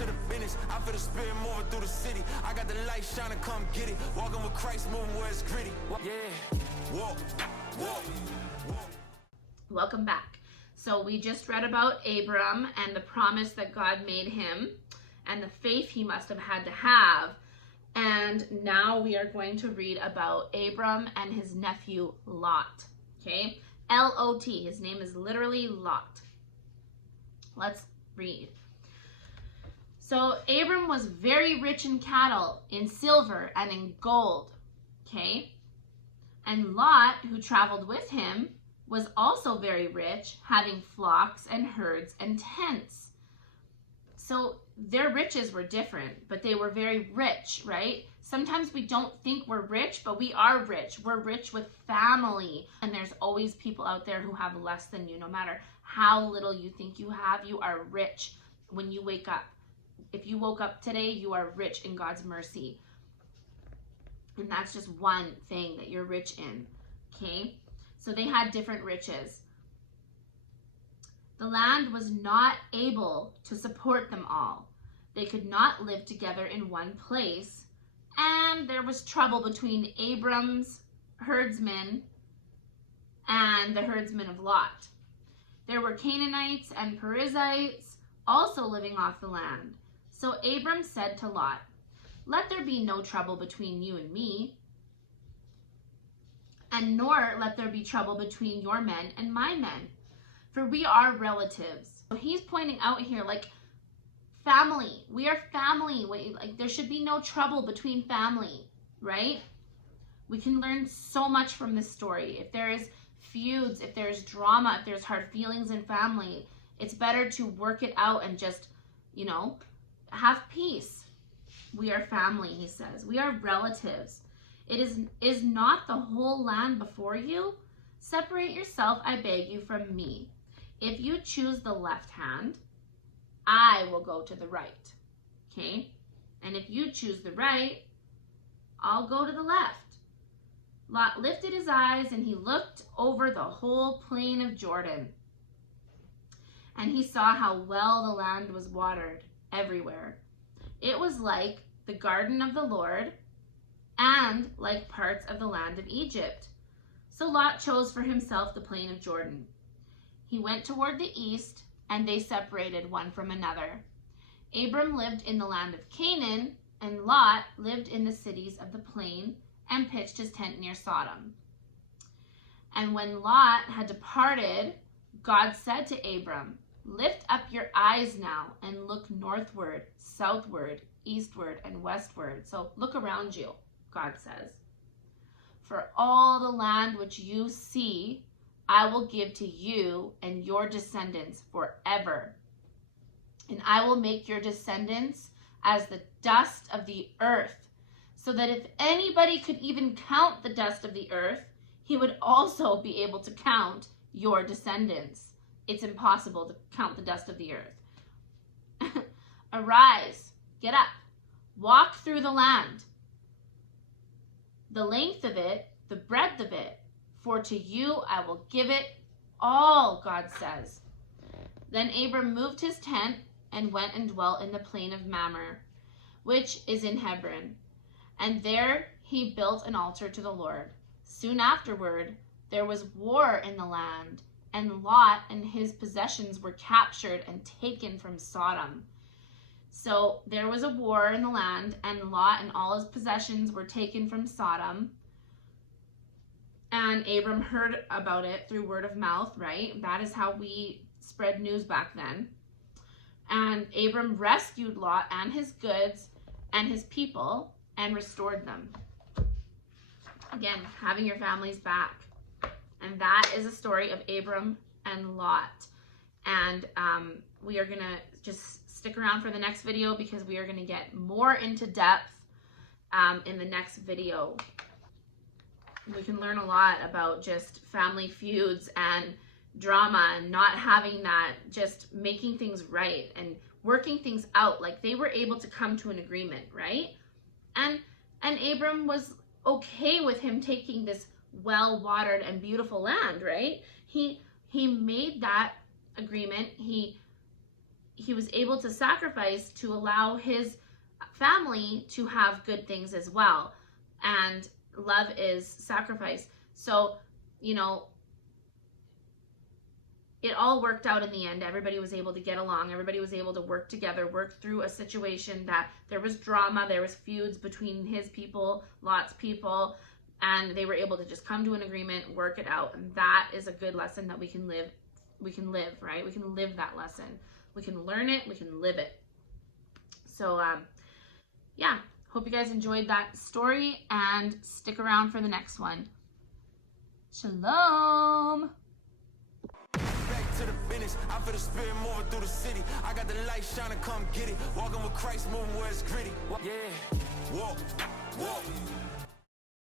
to the finish. I feel the spirit moving through the city. I got the light shining, come get it. Walking with Christ, moving where it's gritty. Yeah, walk. Welcome back. So we just read about Abram and the promise that God made him and the faith he must have had to have. And now we are going to read about Abram and his nephew Lot. Okay, L-O-T. His name is literally Lot. Let's read. So Abram was very rich in cattle, in silver, and in gold. Okay, and Lot, who traveled with him, was also very rich, having flocks and herds and tents. So their riches were different, but they were very rich, right? Sometimes we don't think we're rich, but we are rich. We're rich with family. And there's always people out there who have less than you. No matter how little you think you have, you are rich when you wake up. If you woke up today, you are rich in God's mercy. And that's just one thing that you're rich in, okay? So they had different riches. The land was not able to support them all. They could not live together in one place. And there was trouble between Abram's herdsmen and the herdsmen of Lot. There were Canaanites and Perizzites also living off the land. So Abram said to Lot, "Let there be no trouble between you and me, and nor let there be trouble between your men and my men, for we are relatives." So he's pointing out here, like, family. We are family. Like, there should be no trouble between family, right? We can learn so much from this story. If there is feuds, if there's drama, if there's hard feelings in family, it's better to work it out and just, have peace. We are family, he says. We are relatives. It is not the whole land before you? Separate yourself, I beg you, from me. If you choose the left hand, I will go to the right. Okay? And if you choose the right, I'll go to the left. Lot lifted his eyes and he looked over the whole plain of Jordan. And he saw how well the land was watered everywhere. It was like the garden of the Lord and like parts of the land of Egypt. So Lot chose for himself the plain of Jordan. He went toward the east, and they separated one from another. Abram lived in the land of Canaan, and Lot lived in the cities of the plain and pitched his tent near Sodom. And when Lot had departed, God said to Abram, "Lift up your eyes now and look northward, southward, eastward, and westward." So look around you, God says. "For all the land which you see, I will give to you and your descendants forever. And I will make your descendants as the dust of the earth, so that if anybody could even count the dust of the earth, he would also be able to count your descendants." It's impossible to count the dust of the earth. "Arise, get up, walk through the land, the length of it, the breadth of it, for to you I will give it all," God says. Then Abram moved his tent and went and dwelt in the plain of Mamre, which is in Hebron. And there he built an altar to the Lord. Soon afterward, there was war in the land, and Lot and his possessions were captured and taken from Sodom. So there was a war in the land, and Lot and all his possessions were taken from Sodom. And Abram heard about it through word of mouth, right? That is how we spread news back then. And Abram rescued Lot and his goods and his people and restored them. Again, having your families back. And that is a story of Abram and Lot. And we are going to just stick around for the next video, because we are going to get more into depth in the next video. We can learn a lot about just family feuds and drama, and not having that, just making things right and working things out. Like, they were able to come to an agreement, right? And Abram was okay with him taking this well-watered and beautiful land, right? He made that agreement. He he was able to sacrifice to allow his family to have good things as well. And love is sacrifice. So, you know, it all worked out in the end. Everybody was able to get along. Everybody was able to work together, work through a situation that there was drama, there was feuds between his people, Lot's people, and they were able to just come to an agreement, work it out. And that is a good lesson that we can live, right? We can live that lesson. We can learn it, we can live it. So, yeah, hope you guys enjoyed that story and stick around for the next one. Shalom. Back to the business, I feel the spirit moving through the city. I got the light shining, come get it. Walking with Christ, moving where it's gritty. Yeah, walk, walk.